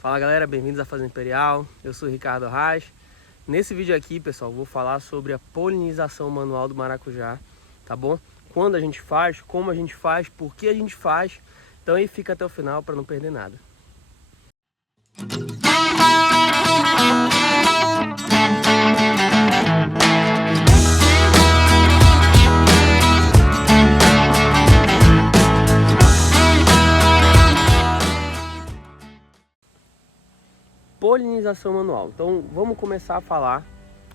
Fala galera, bem-vindos à Fazenda Imperial, eu sou o Ricardo Arraes. Nesse vídeo aqui, pessoal, vou falar sobre a polinização manual do maracujá, tá bom? Quando a gente faz, como a gente faz, por que a gente faz, então aí fica até o final para não perder nada. Polinização manual. Então vamos começar a falar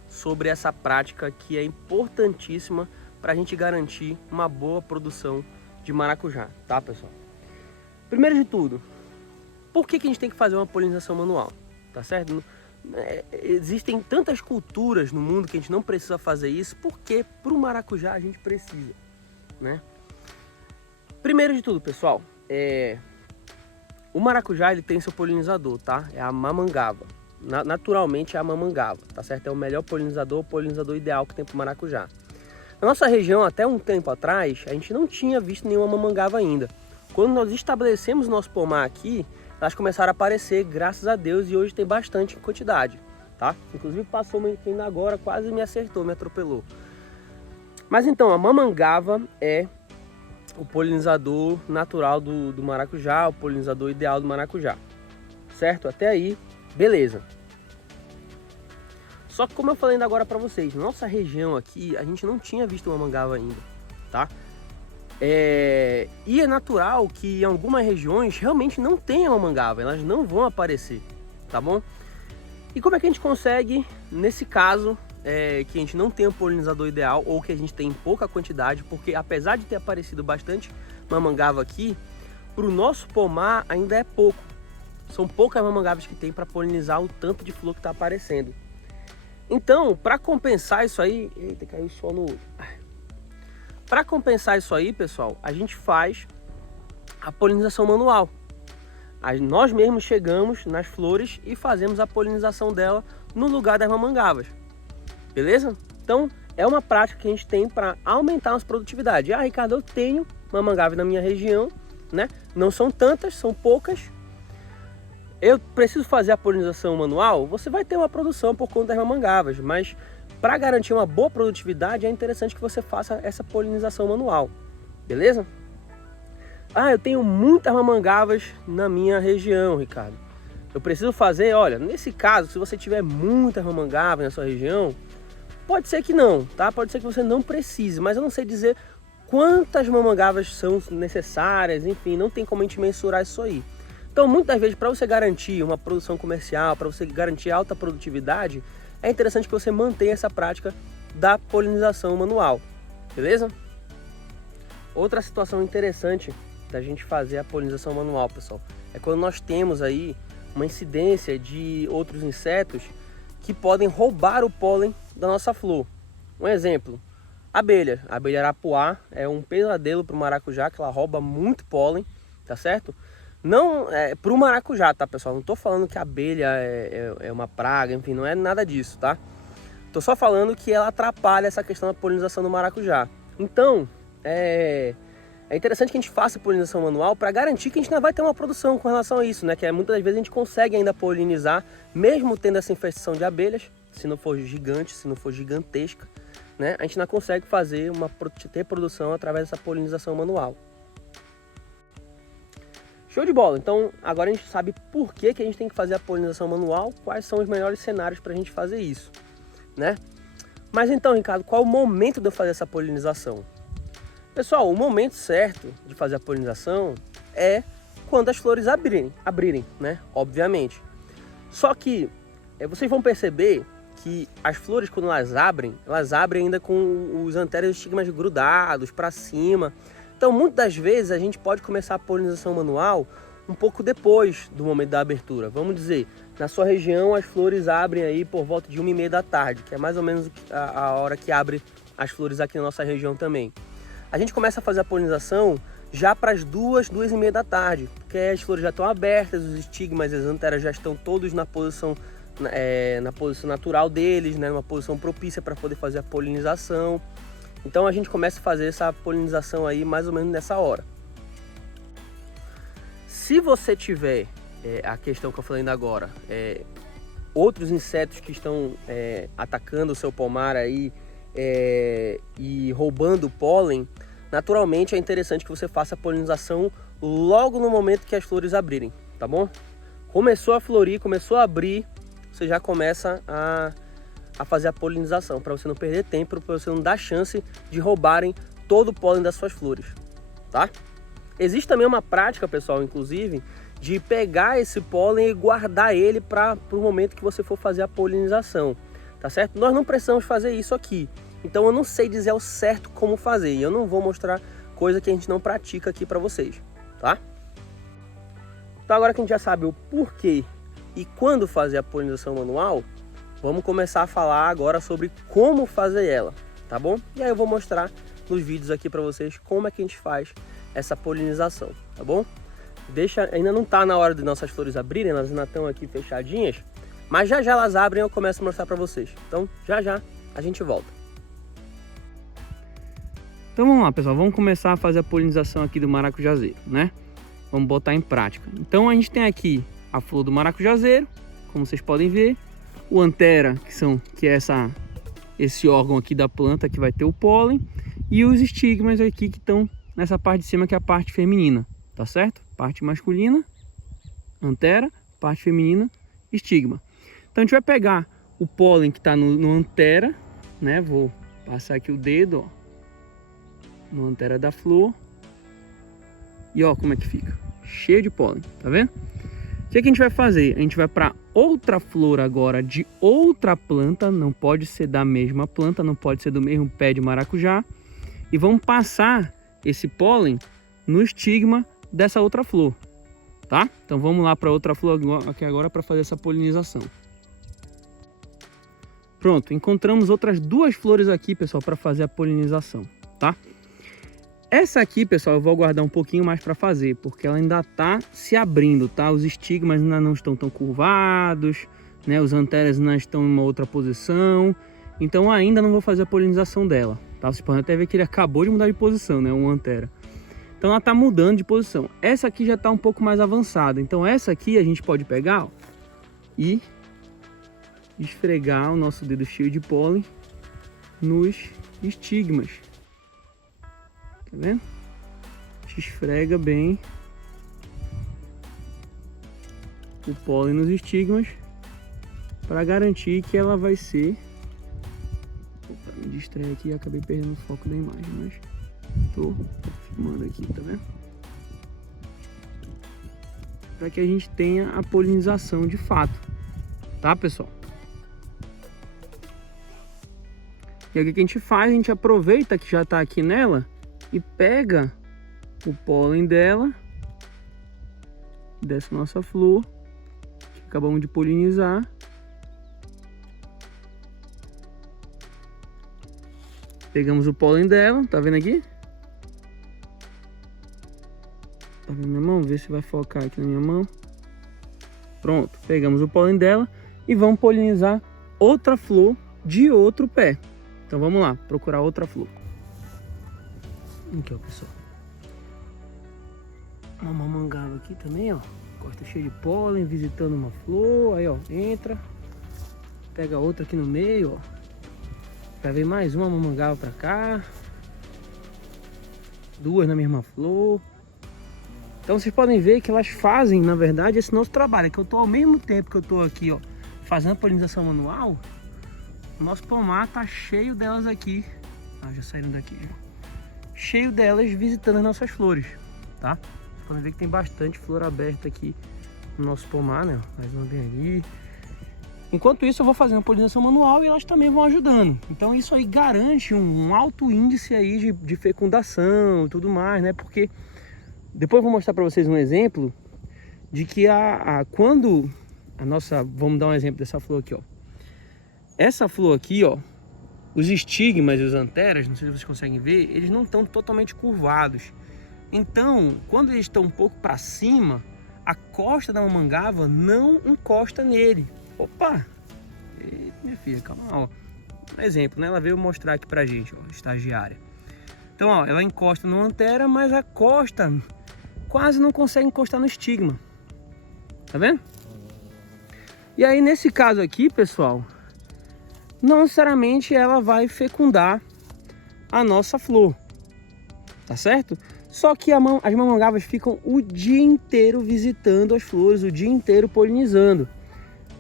sobre essa prática que é importantíssima para a gente garantir uma boa produção de maracujá, tá pessoal? Primeiro de tudo, por que a gente tem que fazer uma polinização manual? Tá certo? Existem tantas culturas no mundo que a gente não precisa fazer isso, porque para o maracujá a gente precisa, né? Primeiro de tudo, pessoal, o maracujá ele tem seu polinizador, tá? É a mamangava. Naturalmente é a mamangava, tá certo? É o melhor polinizador, o polinizador ideal que tem para o maracujá. Na nossa região, até um tempo atrás, a gente não tinha visto nenhuma mamangava ainda. Quando nós estabelecemos nosso pomar aqui, elas começaram a aparecer, graças a Deus, e hoje tem bastante quantidade, tá? Inclusive passou uma ainda agora, quase me acertou, me atropelou. Mas então, a mamangava é o polinizador natural do maracujá, o polinizador ideal do maracujá, certo? Até aí, beleza. Só que como eu falei ainda agora para vocês, nossa região aqui, a gente não tinha visto uma mamangava ainda, tá? E é natural que em algumas regiões realmente não tenha uma mamangava, elas não vão aparecer, tá bom? E como é que a gente consegue, nesse caso, que a gente não tem o polinizador ideal ou que a gente tem em pouca quantidade, porque apesar de ter aparecido bastante mamangava aqui, para o nosso pomar ainda é pouco. São poucas mamangavas que tem para polinizar o tanto de flor que está aparecendo. Então, para compensar isso aí... Eita, caiu o sol no olho. Para compensar isso aí, pessoal, a gente faz a polinização manual. Nós mesmos chegamos nas flores e fazemos a polinização dela no lugar das mamangavas. Beleza? Então, é uma prática que a gente tem para aumentar a nossa produtividade. Ah, Ricardo, eu tenho mamangava na minha região, né? Não são tantas, são poucas. Eu preciso fazer a polinização manual? Você vai ter uma produção por conta das mamangavas, mas para garantir uma boa produtividade é interessante que você faça essa polinização manual. Beleza? Ah, eu tenho muitas mamangavas na minha região, Ricardo. Eu preciso fazer, olha, nesse caso, se você tiver muitas mamangavas na sua região, pode ser que não, tá? Pode ser que você não precise, mas eu não sei dizer quantas mamangavas são necessárias, enfim, não tem como a gente mensurar isso aí. Então, muitas vezes, para você garantir uma produção comercial, para você garantir alta produtividade, é interessante que você mantenha essa prática da polinização manual, beleza? Outra situação interessante da gente fazer a polinização manual, pessoal, é quando nós temos aí uma incidência de outros insetos que podem roubar o pólen da nossa flor. Um exemplo, a abelha arapuá é um pesadelo para o maracujá, que ela rouba muito pólen, tá certo? Não é para o maracujá, tá pessoal? Não estou falando que a abelha é uma praga, enfim, não é nada disso, tá? Estou só falando que ela atrapalha essa questão da polinização do maracujá. Então, é interessante que a gente faça a polinização manual para garantir que a gente ainda vai ter uma produção com relação a isso, né? Que muitas das vezes a gente consegue ainda polinizar, mesmo tendo essa infestação de abelhas, se não for gigante, se não for gigantesca, né? A gente ainda consegue fazer ter produção através dessa polinização manual. Show de bola! Então agora a gente sabe por que a gente tem que fazer a polinização manual, quais são os melhores cenários para a gente fazer isso, né? Mas então, Ricardo, qual é o momento de eu fazer essa polinização? Pessoal, o momento certo de fazer a polinização é quando as flores abrirem, né? Obviamente. Só que vocês vão perceber que as flores, quando elas abrem ainda com os antéreos estigmas grudados para cima. Então, muitas das vezes, a gente pode começar a polinização manual um pouco depois do momento da abertura. Vamos dizer, na sua região, as flores abrem aí por volta de 1h30 da tarde, que é mais ou menos a hora que abre as flores aqui na nossa região também. A gente começa a fazer a polinização já para as 2h30 da tarde, porque as flores já estão abertas, os estigmas e as anteras já estão todos na posição natural deles, né? Uma posição propícia para poder fazer a polinização. Então a gente começa a fazer essa polinização aí mais ou menos nessa hora. Se você tiver a questão que eu falei ainda agora, outros insetos que estão atacando o seu pomar aí e roubando o pólen, naturalmente é interessante que você faça a polinização logo no momento que as flores abrirem, tá bom? Começou a florir, começou a abrir, você já começa a fazer a polinização, para você não perder tempo, para você não dar chance de roubarem todo o pólen das suas flores, tá? Existe também uma prática, pessoal, inclusive, de pegar esse pólen e guardar ele para o momento que você for fazer a polinização, tá certo? Nós não precisamos fazer isso aqui, então eu não sei dizer ao certo como fazer, e eu não vou mostrar coisa que a gente não pratica aqui para vocês, tá? Então agora que a gente já sabe o porquê e quando fazer a polinização manual, vamos começar a falar agora sobre como fazer ela, tá bom? E aí eu vou mostrar nos vídeos aqui para vocês como é que a gente faz essa polinização, tá bom? Ainda não tá na hora de nossas flores abrirem, elas ainda estão aqui fechadinhas, mas já já elas abrem e eu começo a mostrar para vocês. Então já já a gente volta. Então vamos lá, pessoal, vamos começar a fazer a polinização aqui do maracujazeiro, né? Vamos botar em prática. Então a gente tem aqui a flor do maracujazeiro, como vocês podem ver, o antera, que é esse órgão aqui da planta que vai ter o pólen, e os estigmas aqui que estão nessa parte de cima, que é a parte feminina, tá certo? Parte masculina, antera, parte feminina, estigma. Então a gente vai pegar o pólen que está no antera, né? Vou passar aqui o dedo, ó, no antera da flor, e ó como é que fica, cheio de pólen, tá vendo? O que a gente vai fazer? A gente vai para outra flor agora de outra planta, não pode ser da mesma planta, não pode ser do mesmo pé de maracujá, e vamos passar esse pólen no estigma dessa outra flor, tá? Então vamos lá para outra flor aqui agora para fazer essa polinização. Pronto, encontramos outras duas flores aqui, pessoal, para fazer a polinização, tá? Essa aqui, pessoal, eu vou aguardar um pouquinho mais para fazer, porque ela ainda está se abrindo, tá? Os estigmas ainda não estão tão curvados, né? Os anteras ainda estão em uma outra posição, então ainda não vou fazer a polinização dela, tá? Vocês podem até ver que ele acabou de mudar de posição, né? Um antera. Então ela está mudando de posição. Essa aqui já está um pouco mais avançada, então essa aqui a gente pode pegar, ó, e esfregar o nosso dedo cheio de pólen nos estigmas. Tá vendo? A gente esfrega bem o pólen nos estigmas para garantir que ela vai ser... Opa, me distraí aqui e acabei perdendo o foco da imagem, mas tô filmando aqui, tá vendo? Para que a gente tenha a polinização de fato, tá, pessoal? E aí o que a gente faz? A gente aproveita que já está aqui nela e pega o pólen dela, dessa nossa flor, que acabamos de polinizar. Pegamos o pólen dela, tá vendo aqui? Tá vendo minha mão? Vê se vai focar aqui na minha mão. Pronto, pegamos o pólen dela e vamos polinizar outra flor de outro pé. Então vamos lá, procurar outra flor. Aqui, ó, pessoal. Uma mamangava aqui também, ó. Costa cheia de pólen, visitando uma flor. Aí, ó, entra. Pega outra aqui no meio, ó. Vai ver mais uma mamangava pra cá. Duas na mesma flor. Então vocês podem ver que elas fazem, na verdade, esse nosso trabalho. É que eu tô ao mesmo tempo que eu tô aqui, ó, fazendo a polinização manual, o nosso pomar tá cheio delas aqui. Ah, já saíram daqui, já. Cheio delas visitando as nossas flores, tá? Vocês podem ver que tem bastante flor aberta aqui no nosso pomar, né? Mais uma bem ali. Enquanto isso eu vou fazendo a polinização manual e elas também vão ajudando. Então isso aí garante um alto índice aí de fecundação e tudo mais, né? Porque depois eu vou mostrar para vocês um exemplo de que quando a nossa... Vamos dar um exemplo dessa flor aqui, ó. Essa flor aqui, ó, os estigmas e os anteras, não sei se vocês conseguem ver, eles não estão totalmente curvados. Então, quando eles estão um pouco para cima, a costa da mamangava não encosta nele. Opa! Eita, minha filha, calma lá, ó. Um exemplo, né? Ela veio mostrar aqui pra gente, ó, estagiária. Então, ó, ela encosta no antera, mas a costa quase não consegue encostar no estigma. Tá vendo? E aí nesse caso aqui, pessoal, não necessariamente ela vai fecundar a nossa flor, tá certo? Só que as mamangavas ficam o dia inteiro visitando as flores, o dia inteiro polinizando.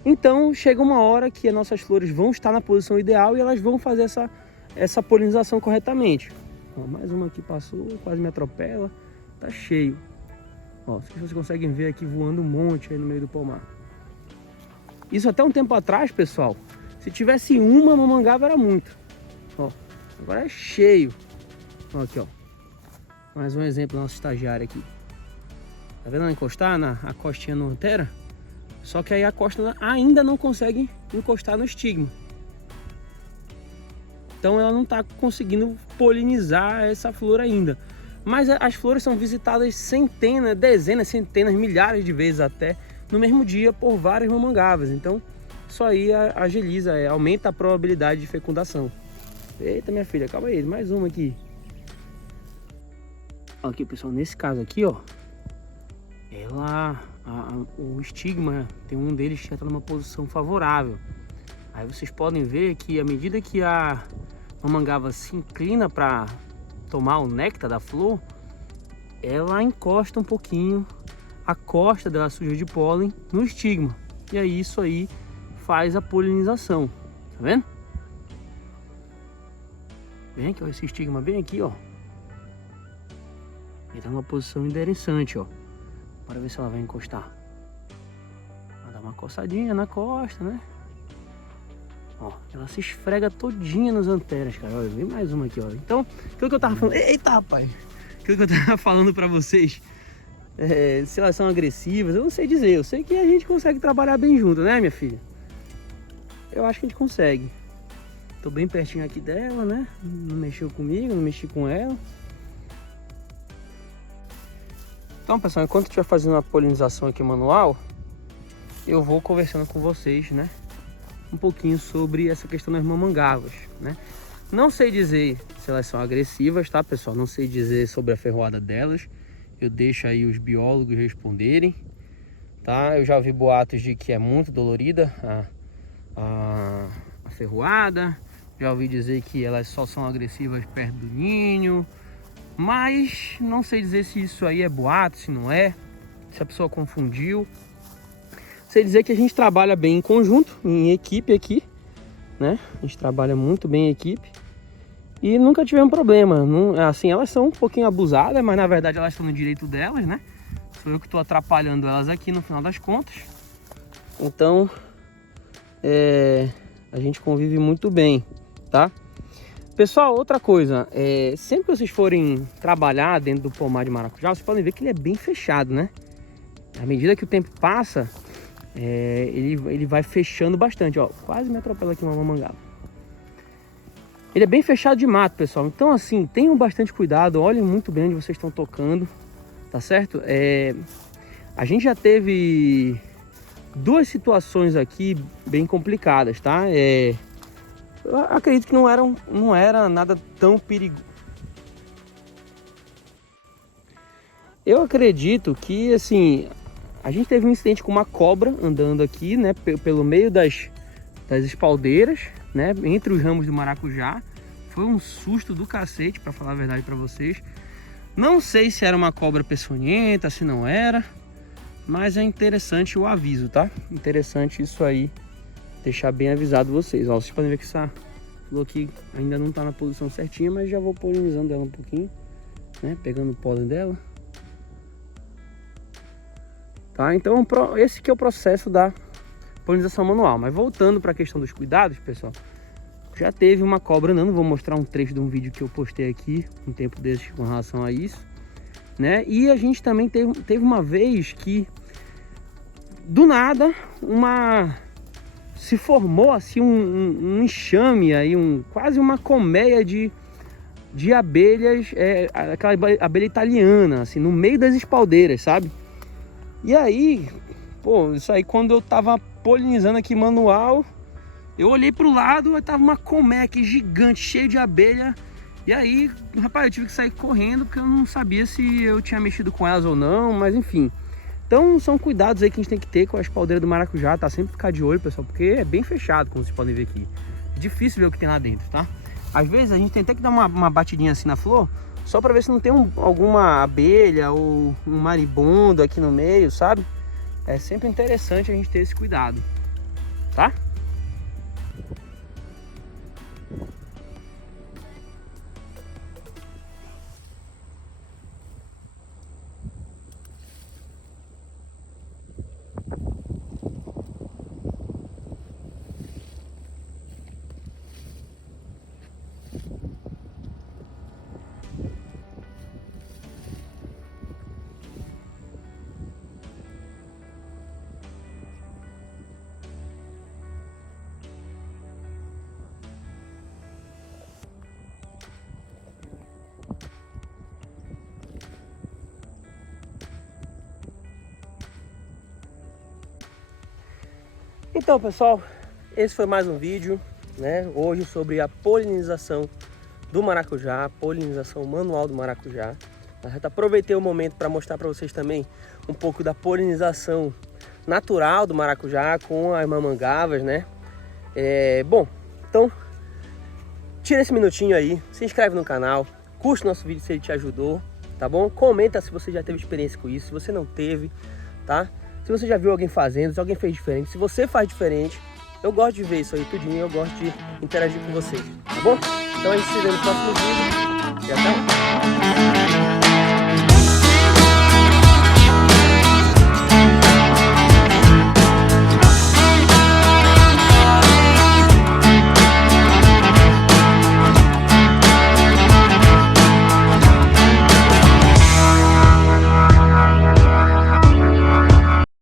Então chega uma hora que as nossas flores vão estar na posição ideal e elas vão fazer essa polinização corretamente. Ó, mais uma aqui passou, quase me atropela, tá cheio. Ó, se vocês conseguem ver aqui voando um monte aí no meio do pomar. Isso até um tempo atrás, pessoal, se tivesse uma mamangava era muito. Ó, agora é cheio. Ó, aqui, ó. Mais um exemplo do nosso estagiário aqui. Tá vendo ela encostar a costinha no antera? Só que aí a costa ainda não consegue encostar no estigma. Então ela não está conseguindo polinizar essa flor ainda. Mas as flores são visitadas centenas, dezenas, centenas, milhares de vezes até no mesmo dia por várias mamangavas. Então isso aí agiliza, aumenta a probabilidade de fecundação. Eita, minha filha, calma aí, mais uma aqui. Aqui, pessoal, nesse caso aqui, ó, o estigma, tem um deles que está numa posição favorável. Aí vocês podem ver que à medida que a mamangava se inclina para tomar o néctar da flor, ela encosta um pouquinho a costa dela suja de pólen no estigma. E aí isso aí faz a polinização, tá vendo? Bem aqui, ó, esse estigma bem aqui, ó. Ele tá numa posição endereçante, ó. Bora ver se ela vai encostar. Ela dá uma coçadinha na costa, né? Ó, ela se esfrega todinha nas anteras, cara. Olha, vem mais uma aqui, ó. Então, aquilo que eu tava falando... Eita, rapaz! Aquilo que eu tava falando pra vocês, se elas são agressivas, eu não sei dizer. Eu sei que a gente consegue trabalhar bem junto, né, minha filha? Eu acho que a gente consegue. Tô bem pertinho aqui dela, né? Não mexeu comigo, não mexi com ela. Então, pessoal, enquanto eu estiver fazendo a polinização aqui manual, eu vou conversando com vocês, né, um pouquinho sobre essa questão das mamangavas, né? Não sei dizer se elas são agressivas, tá, pessoal? Não sei dizer sobre a ferroada delas. Eu deixo aí os biólogos responderem, tá? Eu já ouvi boatos de que é muito dolorida a ferroada. Já ouvi dizer que elas só são agressivas perto do ninho. Mas não sei dizer se isso aí é boato, se não é, se a pessoa confundiu. Sei dizer que a gente trabalha bem em conjunto, em equipe aqui, né? A gente trabalha muito bem em equipe e nunca tivemos problema. Não, assim, elas são um pouquinho abusadas, mas na verdade elas estão no direito delas, né? Sou eu que estou atrapalhando elas aqui no final das contas. Então, a gente convive muito bem, tá? Pessoal, outra coisa, sempre que vocês forem trabalhar dentro do pomar de maracujá, vocês podem ver que ele é bem fechado, né? À medida que o tempo passa, ele vai fechando bastante, ó. Quase me atropela aqui uma mamangava. Ele é bem fechado de mato, pessoal. Então, assim, tenham bastante cuidado, olhem muito bem onde vocês estão tocando, tá certo? A gente já teve duas situações aqui bem complicadas, tá? Eu acredito que não era nada tão perigoso. Eu acredito que, assim, a gente teve um incidente com uma cobra andando aqui, né, pelo meio das espaldeiras, né, entre os ramos do maracujá. Foi um susto do cacete, para falar a verdade para vocês. Não sei se era uma cobra peçonhenta, se não era, mas é interessante o aviso, tá? Interessante isso aí. Deixar bem avisado vocês. Ó, vocês podem ver que essa flor aqui ainda não está na posição certinha, mas já vou polinizando ela um pouquinho, né? Pegando o pólen dela. Tá? Então esse que é o processo da polinização manual. Mas voltando para a questão dos cuidados, pessoal, já teve uma cobra andando. Vou mostrar um trecho de um vídeo que eu postei aqui um tempo desses com relação a isso, né? E a gente também teve uma vez que do nada se formou assim um enxame aí, quase uma colmeia de abelhas, aquela abelha italiana, assim, no meio das espaldeiras, sabe? E aí, pô, isso aí quando eu tava polinizando aqui manual, eu olhei pro lado, tava uma colmeia aqui gigante, cheia de abelha. E aí, rapaz, eu tive que sair correndo porque eu não sabia se eu tinha mexido com elas ou não, mas enfim. Então são cuidados aí que a gente tem que ter com a espaldeira do maracujá, tá? Sempre ficar de olho, pessoal, porque é bem fechado, como vocês podem ver aqui. Difícil ver o que tem lá dentro, tá? Às vezes a gente tem até que dar uma batidinha assim na flor, só para ver se não tem alguma abelha ou um marimbondo aqui no meio, sabe? É sempre interessante a gente ter esse cuidado, tá? Então, pessoal, esse foi mais um vídeo, né? Hoje sobre a polinização do maracujá, polinização manual do maracujá. Aproveitei o momento para mostrar para vocês também um pouco da polinização natural do maracujá com as mamangavas, né? Bom, então tira esse minutinho aí, se inscreve no canal, curte nosso vídeo se ele te ajudou, tá bom? Comenta se você já teve experiência com isso, se você não teve, tá? Se você já viu alguém fazendo, se alguém fez diferente, se você faz diferente, eu gosto de ver isso aí tudinho, eu gosto de interagir com vocês, tá bom? Então a gente se vê no próximo vídeo e até lá!